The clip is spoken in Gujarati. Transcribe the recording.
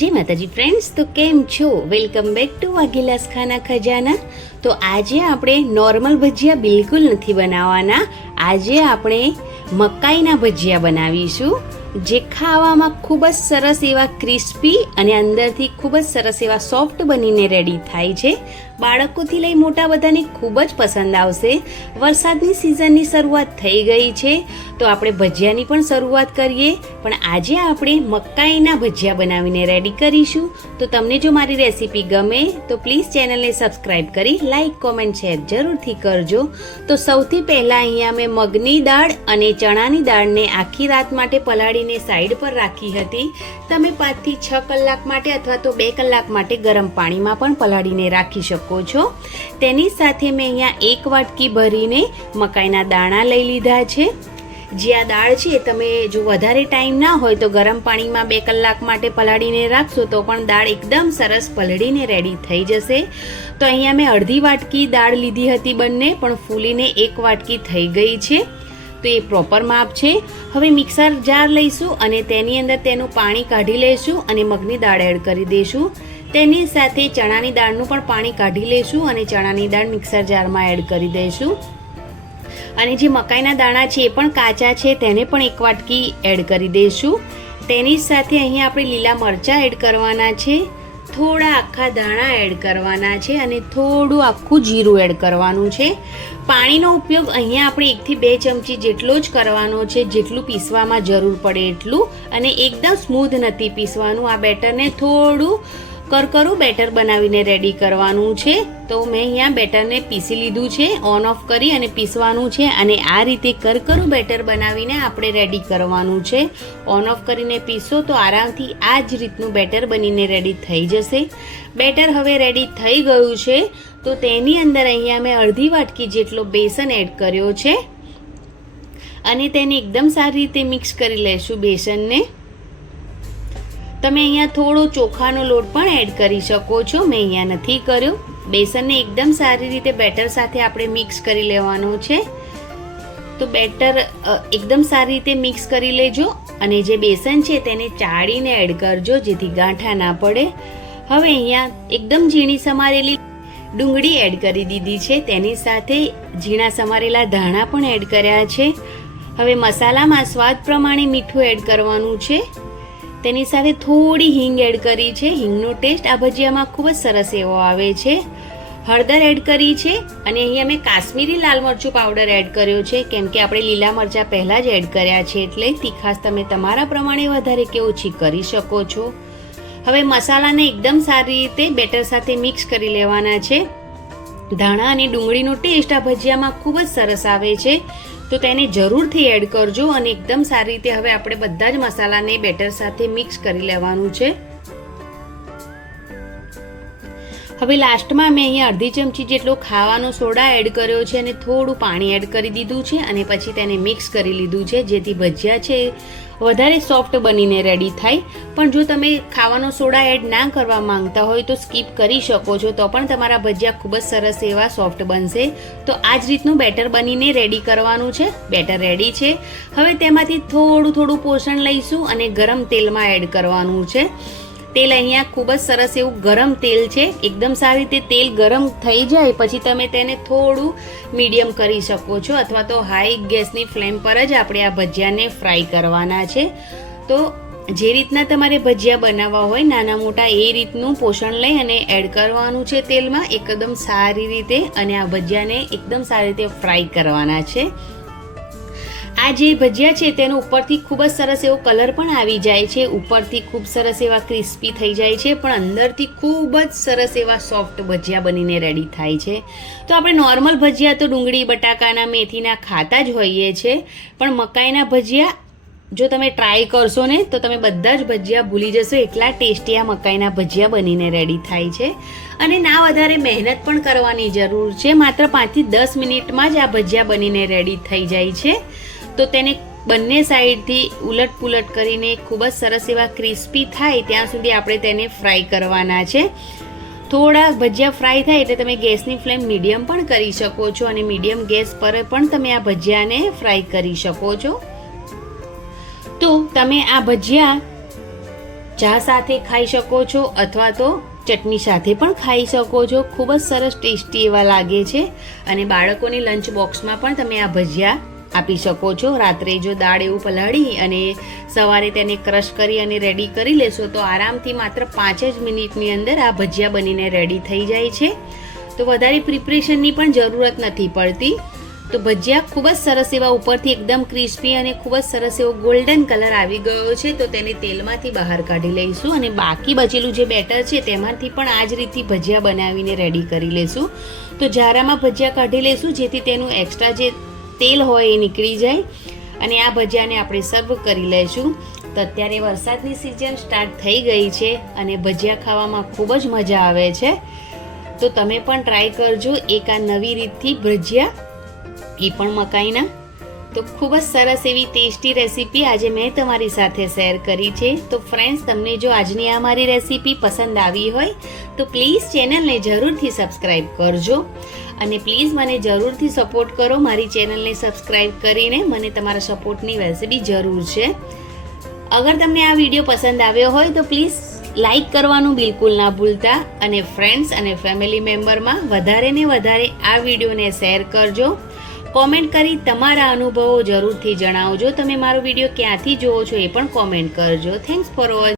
જય માતાજી ફ્રેન્ડ્સ, તો કેમ છો? વેલકમ બેક ટુ વાઘેલાસ ખાના ખજાના. તો આજે આપણે નોર્મલ ભજીયા બિલકુલ નથી બનાવવાના. આજે આપણે મકાઈના ભજીયા બનાવીશું, જે ખાવામાં ખૂબ જ સરસ એવા ક્રિસ્પી અને અંદરથી ખૂબ જ સરસ એવા સોફ્ટ બનીને રેડી થાય છે. બાળકોથી લઈ મોટા બધાને ખૂબ જ પસંદ આવશે. વરસાદની સિઝનની શરૂઆત થઈ ગઈ છે, તો આપણે ભજીયાની પણ શરૂઆત કરીએ. પણ આજે આપણે મકાઈના ભજીયા બનાવીને રેડી કરીશું. તો તમને જો મારી રેસીપી ગમે તો પ્લીઝ ચેનલને સબસ્ક્રાઈબ કરી લાઈક, કોમેન્ટ, શેર જરૂરથી કરજો. તો સૌથી પહેલાં અહીંયા મેં મગની દાળ અને ચણાની દાળને આખી રાત માટે પલાળીને સાઈડ પર રાખી હતી. તમે 5 થી 6 કલાક માટે અથવા તો 2 કલાક માટે ગરમ પાણીમાં પણ પલાળીને રાખી શકો છો. તેની સાથે મેં અહીંયા 1 વાટકી ભરીને મકાઈના દાણા લઈ લીધા છે. જે આ દાળ છે, તમે જો વધારે ટાઈમ ના હોય તો ગરમ પાણીમાં 2 કલાક માટે પલાળીને રાખશો તો પણ દાળ એકદમ સરસ પલળીને રેડી થઈ જશે. તો અહીંયા મેં અડધી વાટકી દાળ લીધી હતી, બંને પણ ફૂલીને 1 વાટકી થઈ ગઈ છે. તો એ પ્રોપર માપ છે. હવે મિક્સર જાર લઈશું અને તેની અંદર તેનું પાણી કાઢી લઈશું અને મગની દાળ એડ કરી દઈશું. તેની સાથે ચણાની દાળનું પણ પાણી કાઢી લઈશું અને ચણાની દાળ મિક્સર જારમાં એડ કરી દઈશું. અને જે મકાઈના દાણા છે એ પણ કાચા છે, તેને પણ 1 વાટકી એડ કરી દઈશું. તેની સાથે અહીંયા આપણે લીલા મરચાં એડ કરવાના છે, થોડા આખા દાણા એડ કરવાના છે અને થોડું આખું જીરું એડ કરવાનું છે. પાણીનો ઉપયોગ અહીંયા આપણે 1 થી 2 ચમચી જેટલો જ કરવાનો છે, જેટલું પીસવામાં જરૂર પડે એટલું. અને એકદમ સ્મૂધ નથી પીસવાનું. આ બેટરને થોડું કરકરું બેટર બનાવીને રેડી કરવાનું છે. તો મેં અહીંયા બેટરને પીસી લીધું છે, ઓન ઓફ કરી અને પીસવાનું છે. અને આ રીતે કરકરું બેટર બનાવીને આપણે રેડી કરવાનું છે. ઓન ઓફ કરીને પીસો તો આરામથી આ જ રીતનું બેટર બનીને રેડી થઈ જશે. બેટર હવે રેડી થઈ ગયું છે, તો તેની અંદર અહીંયા મેં અડધી વાટકી જેટલો બેસન એડ કર્યો છે અને તેને એકદમ સારી રીતે મિક્સ કરી લેશું બેસનને. તમે અહીંયા થોડો ચોખાનો લોટ પણ એડ કરી શકો છો, મેં અહીંયા નથી કર્યો. બેસનને એકદમ સારી રીતે બેટર સાથે આપણે મિક્સ કરી લેવાનું છે. તો બેટર એકદમ સારી રીતે મિક્સ કરી લેજો અને જે બેસન છે તેને ચાળીને એડ કરજો, જેથી ગાંઠા ના પડે. હવે અહીંયા એકદમ ઝીણી સમારેલી ડુંગળી એડ કરી દીધી છે, તેની સાથે ઝીણા સમારેલા ધાણા પણ એડ કર્યા છે. હવે મસાલામાં સ્વાદ પ્રમાણે મીઠું એડ કરવાનું છે. તેની સાથે થોડી હિંગ એડ કરી છે. હિંગનો ટેસ્ટ આ ભજીયામાં ખૂબ જ સરસ એવો આવે છે. હળદર એડ કરી છે અને અહીંયા મેં કાશ્મીરી લાલ મરચું પાવડર એડ કર્યો છે, કેમ કે આપણે લીલા મરચાં પહેલાં જ એડ કર્યા છે, એટલે તીખાશ તમે તમારા પ્રમાણે વધારે કે ઓછી કરી શકો છો. હવે મસાલાને એકદમ સારી રીતે બેટર સાથે મિક્સ કરી લેવાના છે. ધાણા અને ડુંગળીનો ટેસ્ટ આ ભજીયામાં ખૂબ જ સરસ આવે છે, તો તેને જરૂરથી એડ કરજો. અને એકદમ સારી રીતે હવે આપણે બધા જ મસાલાને બેટર સાથે મિક્સ કરી લેવાનું છે. હવે લાસ્ટમાં મેં અહીંયા અડધી ચમચી જેટલો ખાવાનો સોડા એડ કર્યો છે અને થોડું પાણી એડ કરી દીધું છે અને પછી તેને મિક્સ કરી લીધું છે, જેથી ભજીયા છે વધારે સોફ્ટ બનીને રેડી થાય. પણ જો તમે ખાવાનો સોડા એડ ના કરવા માંગતા હોય તો સ્કીપ કરી શકો છો, તો પણ તમારા ભજીયા ખૂબ જ સરસ એવા સોફ્ટ બનશે. તો આ જ રીતનું બેટર બનીને રેડી કરવાનું છે. બેટર રેડી છે. હવે તેમાંથી થોડું પોષણ લઈશું અને ગરમ તેલમાં એડ કરવાનું છે. તેલ અહીંયા ખૂબ જ સરસ એવું ગરમ તેલ છે. એકદમ સારી રીતે તેલ ગરમ થઈ જાય પછી તમે તેને થોડું મીડિયમ કરી શકો છો, અથવા તો હાઈ ગેસની ફ્લેમ પર જ આપણે આ ભજીયાને ફ્રાય કરવાના છે. તો જે રીતના તમારે ભજીયા બનાવવા હોય નાના મોટા, એ રીતનું પોષણ લઈ અને એડ કરવાનું છે તેલમાં એકદમ સારી રીતે. અને આ ભજીયાને એકદમ સારી રીતે ફ્રાય કરવાના છે. આ જે ભજીયા છે તેનો ઉપરથી ખૂબ જ સરસ એવો કલર પણ આવી જાય છે, ઉપરથી ખૂબ સરસ એવા ક્રિસ્પી થઈ જાય છે, પણ અંદરથી ખૂબ જ સરસ એવા સોફ્ટ ભજીયા બનીને રેડી થાય છે. તો આપણે નોર્મલ ભજીયા તો ડુંગળી, બટાકાના, મેથીના ખાતા જ હોઈએ છીએ, પણ મકાઈના ભજીયા જો તમે ટ્રાય કરશો ને તો તમે બધા જ ભજીયા ભૂલી જશો, એટલા ટેસ્ટી આ મકાઈના ભજીયા બનીને રેડી થાય છે. અને ના વધારે મહેનત પણ કરવાની જરૂર છે, માત્ર 5 થી 10 મિનિટમાં જ આ ભજીયા બનીને રેડી થઈ જાય છે. તો તેને બંને સાઈડથી ઉલટ પુલટ કરીને ખૂબ જ સરસ એવા ક્રિસ્પી થાય ત્યાં સુધી આપણે તેને ફ્રાય કરવાના છે. થોડા ભજીયા ફ્રાય થાય એટલે તમે ગેસની ફ્લેમ મીડિયમ પણ કરી શકો છો અને મીડિયમ ગેસ પર પણ તમે આ ભજીયાને ફ્રાય કરી શકો છો. તો તમે આ ભજીયા ચા સાથે ખાઈ શકો છો અથવા તો ચટણી સાથે પણ ખાઈ શકો છો. ખૂબ જ સરસ ટેસ્ટી એવા લાગે છે અને બાળકોની લંચ બોક્સમાં પણ તમે આ ભજીયા આપી શકો છો. રાત્રે જો દાળ એવું પલાળી અને સવારે તેને ક્રશ કરી અને રેડી કરી લેશો તો આરામથી માત્ર 5 જ મિનિટની અંદર આ ભજીયા બનીને રેડી થઈ જાય છે. તો વધારે પ્રિપરેશનની પણ જરૂરત નથી પડતી. તો ભજીયા ખૂબ જ સરસ એવા ઉપરથી એકદમ ક્રિસ્પી અને ખૂબ જ સરસ એવો ગોલ્ડન કલર આવી ગયો છે. તો તેને તેલમાંથી બહાર કાઢી લઈશું અને બાકી બચેલું જે બેટર છે તેમાંથી પણ આ જ રીતે ભજીયા બનાવીને રેડી કરી લઈશું. તો જારામાં ભજીયા કાઢી લઈશું જેથી તેનું એક્સ્ટ્રા જે તેલ હોય એ નીકળી જાય અને આ ભજીયાને આપણે સર્વ કરી લઈશું. તો અત્યારે વરસાદની સિઝન સ્ટાર્ટ થઈ ગઈ છે અને ભજીયા ખાવામાં ખૂબ જ મજા આવે છે. તો તમે પણ ટ્રાય કરજો એક આ નવી રીતથી ભજીયા, એ પણ મકાઈના. તો ખૂબ જ સરસ એવી ટેસ્ટી રેસીપી આજે મેં તમારી સાથે શેર કરી છે. તો ફ્રેન્ડ્સ, તમને જો આજની આ મારી રેસીપી પસંદ આવી હોય તો પ્લીઝ ચેનલને જરૂરથી સબસ્ક્રાઈબ કરજો અને પ્લીઝ મને જરૂરથી સપોર્ટ કરો. મારી ચેનલને સબસ્ક્રાઈબ કરીને મને તમારા સપોર્ટની વૈસે બી જરૂર છે. અગર તમને આ વિડીયો પસંદ આવ્યો હોય તો પ્લીઝ લાઈક કરવાનું બિલકુલ ના ભૂલતા અને ફ્રેન્ડ્સ અને ફેમિલી મેમ્બરમાં વધારે ને વધારે આ વિડીયોને શેર કરજો. કોમેન્ટ કરી તમારા અનુભવો જરૂરથી જણાવજો. તમે મારો વિડીયો ક્યાંથી જુઓ છો એ પણ કોમેન્ટ કરજો. Thanks for watching.